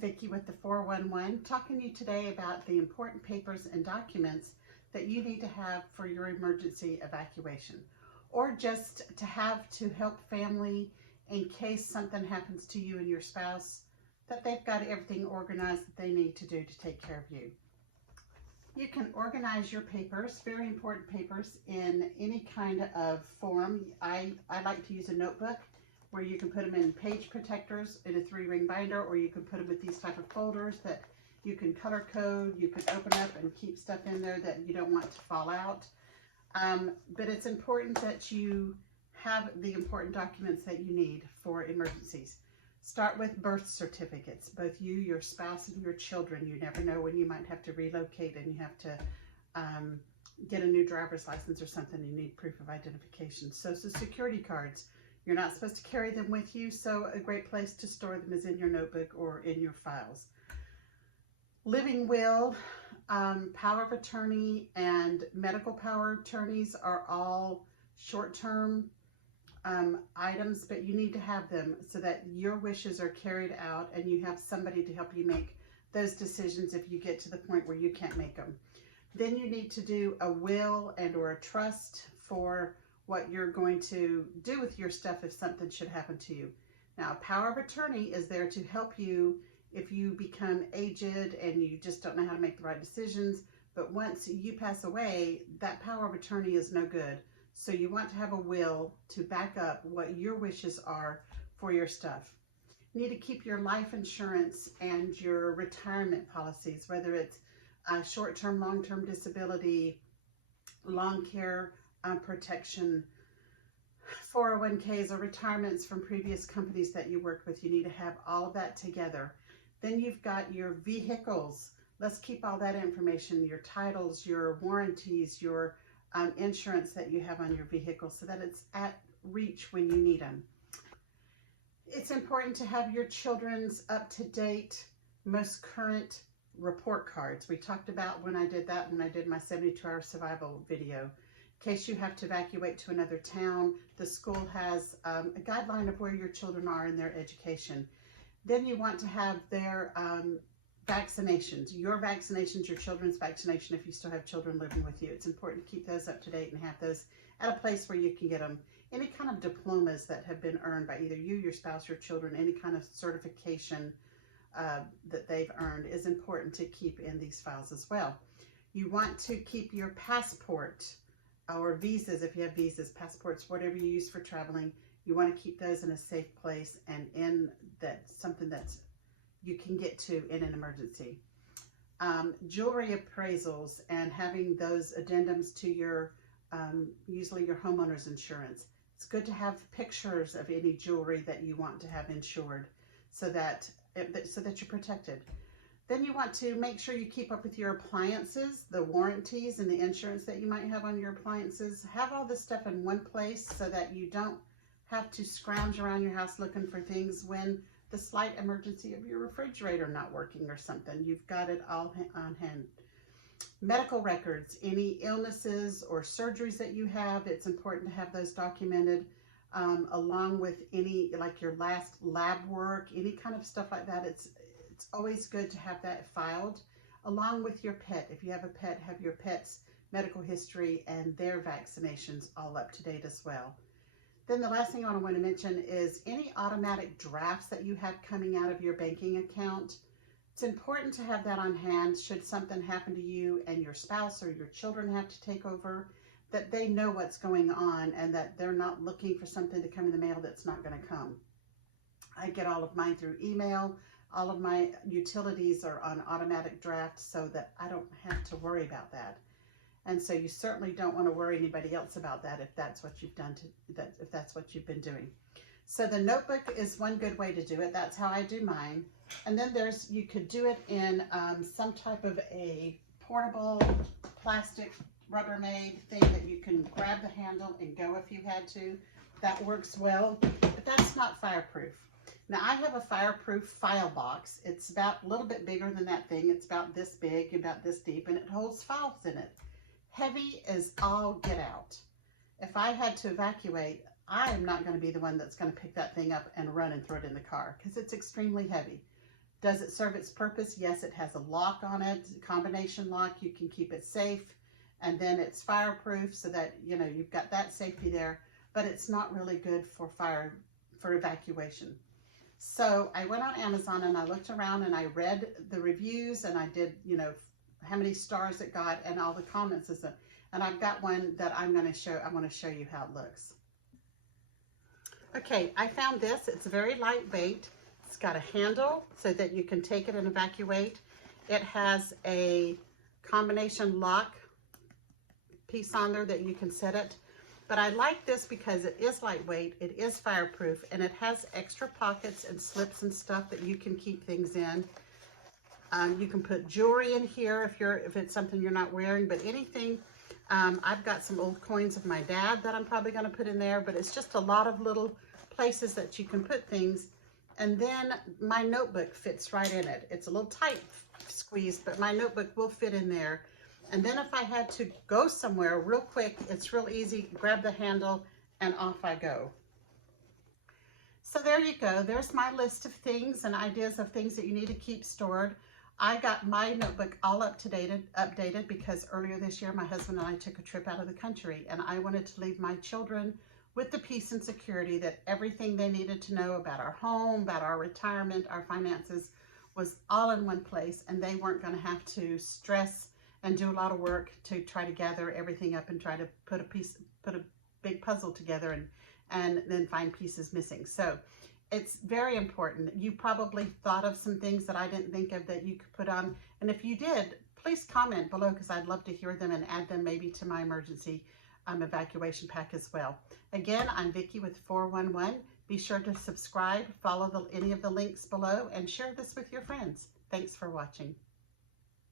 Vicki with the 411, talking to you today about the important papers and documents that you need to have for your emergency evacuation, or just to have to help family in case something happens to you and your spouse, that they've got everything organized that they need to do to take care of you. You can organize your papers, very important papers, in any kind of form. I like to use a notebook where you can put them in page protectors in a 3-ring binder, or you can put them with these type of folders that you can color code, you can open up and keep stuff in there that you don't want to fall out. But it's important that you have the important documents that you need for emergencies. Start with birth certificates, both you, your spouse, and your children. You never know when you might have to relocate and you have to get a new driver's license or something. You need proof of identification. Social security cards. You're not supposed to carry them with you, so a great place to store them is in your notebook or in your files. Living will, power of attorney, and medical power of attorneys are all short-term items, but you need to have them so that your wishes are carried out and you have somebody to help you make those decisions if you get to the point where you can't make them. Then you need to do a will and or a trust for what you're going to do with your stuff if something should happen to you. Now, power of attorney is there to help you if you become aged and you just don't know how to make the right decisions. But once you pass away, that power of attorney is no good. So you want to have a will to back up what your wishes are for your stuff. You need to keep your life insurance and your retirement policies, whether it's short-term, long-term disability, long care protection, 401ks or retirements from previous companies that you worked with. You need to have all of that together. Then you've got your vehicles. Let's keep all that information, your titles, your warranties, your insurance that you have on your vehicle so that it's at reach when you need them. It's important to have your children's up-to-date, most current report cards. We talked about when I did that when I did my 72-hour survival video. In case you have to evacuate to another town, the school has a guideline of where your children are in their education. Then you want to have their vaccinations, your children's vaccination if you still have children living with you. It's important to keep those up to date and have those at a place where you can get them. Any kind of diplomas that have been earned by either you, your spouse, your children, any kind of certification that they've earned is important to keep in these files as well. You want to keep your passport or visas, if you have visas, passports, whatever you use for traveling. You want to keep those in a safe place and in that something that's you can get to in an emergency. Jewelry appraisals and having those addendums to your, usually your homeowner's insurance. It's good to have pictures of any jewelry that you want to have insured so that you're protected. Then you want to make sure you keep up with your appliances, the warranties and the insurance that you might have on your appliances. Have all this stuff in one place so that you don't have to scrounge around your house looking for things when the slight emergency of your refrigerator not working or something. You've got it all on hand. Medical records, any illnesses or surgeries that you have, it's important to have those documented, along with any, like your last lab work, any kind of stuff like that. It's always good to have that filed, along with your pet. If you have a pet, have your pet's medical history and their vaccinations all up to date as well. Then the last thing I want to mention is any automatic drafts that you have coming out of your banking account. It's important to have that on hand should something happen to you and your spouse or your children have to take over, that they know what's going on and that they're not looking for something to come in the mail that's not going to come. I get all of mine through email. All of my utilities are on automatic draft so that I don't have to worry about that. And so you certainly don't want to worry anybody else about that if that's what you've done if that's what you've been doing. So the notebook is one good way to do it. That's how I do mine. And then you could do it in some type of a portable plastic Rubbermaid thing that you can grab the handle and go if you had to. That works well, but that's not fireproof. Now I have a fireproof file box. It's about a little bit bigger than that thing. It's about this big, about this deep, and it holds files in it. Heavy as all get out. If I had to evacuate, I am not going to be the one that's going to pick that thing up and run and throw it in the car because it's extremely heavy. Does it serve its purpose? Yes, it has a lock on it, combination lock. You can keep it safe, and then it's fireproof so that, you know, you've got that safety there, but it's not really good for evacuation. So I went on Amazon and I looked around and I read the reviews and I did, you know, how many stars it got and all the comments. And I've got one that I want to show you how it looks. Okay, I found this. It's very lightweight. It's got a handle so that you can take it and evacuate. It has a combination lock piece on there that you can set it. But I like this because it is lightweight, it is fireproof, and it has extra pockets and slips and stuff that you can keep things in. You can put jewelry in here if it's something you're not wearing, but anything. I've got some old coins of my dad that I'm probably going to put in there, but it's just a lot of little places that you can put things. And then my notebook fits right in it. It's a little tight squeeze, but my notebook will fit in there. And then if I had to go somewhere real quick, it's real easy. Grab the handle and off I go. So there you go. There's my list of things and ideas of things that you need to keep stored. I got my notebook all updated because earlier this year, my husband and I took a trip out of the country, and I wanted to leave my children with the peace and security that everything they needed to know about our home, about our retirement, our finances was all in one place, and they weren't going to have to stress and do a lot of work to try to gather everything up and try to put a big puzzle together and then find pieces missing. So it's very important. You probably thought of some things that I didn't think of that you could put on. And if you did, please comment below because I'd love to hear them and add them maybe to my emergency evacuation pack as well. Again, I'm Vicki with 411. Be sure to subscribe, follow any of the links below, and share this with your friends. Thanks for watching.